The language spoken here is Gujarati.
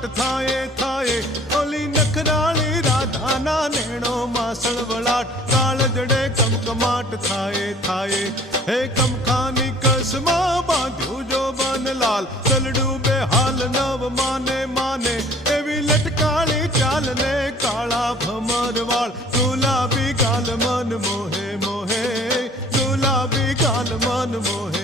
કમકમાટ થાય થાય ઓલી નખરાળી રાધાના નેણો માં સળવળાટ કાળ જડે કમકમાટ થાય થાય હે કમખાની કસમાં બાંધ્યું જો બનલાલ તલડું બે હાલ નવ માને માને એવી લટકાળી ચાલ ને કાળા ભમરવાળ ગુલાબી ગાલ મન મોહે મોહે ગુલાબી ગાલ મન મોહે